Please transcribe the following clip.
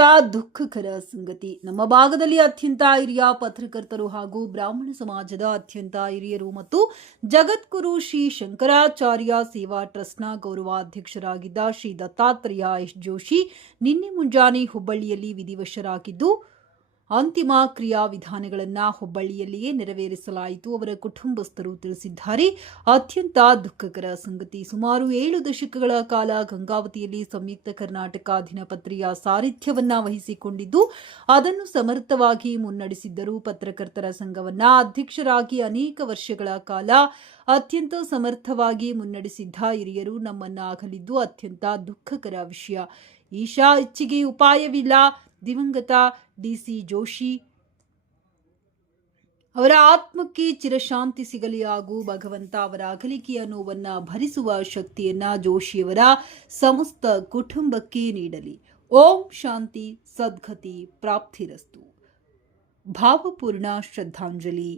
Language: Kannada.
ಅತ್ಯಂತ ದುಃಖಕರ ಸಂಗತಿ. ನಮ್ಮ ಭಾಗದಲ್ಲಿ ಅತ್ಯಂತ ಹಿರಿಯ ಪತ್ರಕರ್ತರು ಹಾಗೂ ಬ್ರಾಹ್ಮಣ ಸಮಾಜದ ಅತ್ಯಂತ ಹಿರಿಯರು ಮತ್ತು ಜಗದ್ಗುರು ಶ್ರೀ ಶಂಕರಾಚಾರ್ಯ ಸೇವಾ ಟ್ರಸ್ಟ್ನ ಗೌರವಾಧ್ಯಕ್ಷರಾಗಿದ್ದ ಶ್ರೀ ದತ್ತಾತ್ರೇಯ ಎಸ್ ಜೋಶಿ ನಿನ್ನೆ ಮುಂಜಾನೆ ಹುಬ್ಬಳ್ಳಿಯಲ್ಲಿ ವಿಧಿವಶರಾಗಿದ್ದು, ಅಂತಿಮ ಕ್ರಿಯಾ ವಿಧಾನಗಳನ್ನು ಹುಬ್ಬಳ್ಳಿಯಲ್ಲಿಯೇ ನೆರವೇರಿಸಲಾಯಿತು. ಅವರ ಕುಟುಂಬಸ್ಥರು ತಿಳಿಸಿದ್ದಾರೆ. ಅತ್ಯಂತ ದುಃಖಕರ ಸಂಗತಿ. ಸುಮಾರು 7 ದಶಕಗಳ ಕಾಲ ಗಂಗಾವತಿಯಲ್ಲಿ ಸಂಯುಕ್ತ ಕರ್ನಾಟಕ ದಿನಪತ್ರಿಕೆಯ ಸಾರಥ್ಯವನ್ನ ವಹಿಸಿಕೊಂಡಿದ್ದು, ಅದನ್ನು ಸಮರ್ಥವಾಗಿ ಮುನ್ನಡೆಸಿದ್ದರು. ಪತ್ರಕರ್ತರ ಸಂಘವನ್ನ ಅಧ್ಯಕ್ಷರಾಗಿ ಅನೇಕ ವರ್ಷಗಳ ಕಾಲ ಅತ್ಯಂತ ಸಮರ್ಥವಾಗಿ ಮುನ್ನಡೆಸಿದ್ದ ಹಿರಿಯರು ನಮ್ಮನ್ನ ಅಗಲಿದ್ದು ಅತ್ಯಂತ ದುಃಖಕರ ವಿಷಯ. ಈಶಾ ಇಚ್ಛೆಗೆ ಉಪಾಯವಿಲ್ಲ. ದಿವಂಗತ ಡಿಸಿ ಜೋಶಿ ಅವರ ಆತ್ಮಕ್ಕೆ ಚಿರಶಾಂತಿ ಸಿಗಲಿ ಹಾಗೂ ಭಗವಂತ ಅವರ ಅಗಲಿಕೆಯ ನೋವನ್ನು ಭರಿಸುವ ಶಕ್ತಿಯನ್ನ ಜೋಶಿಯವರ ಸಮಸ್ತ ಕುಟುಂಬಕ್ಕೆ ನೀಡಲಿ. ಓಂ ಶಾಂತಿ, ಸದ್ಗತಿ ಪ್ರಾಪ್ತಿರಸ್ತು. ಭಾವಪೂರ್ಣ ಶ್ರದ್ಧಾಂಜಲಿ.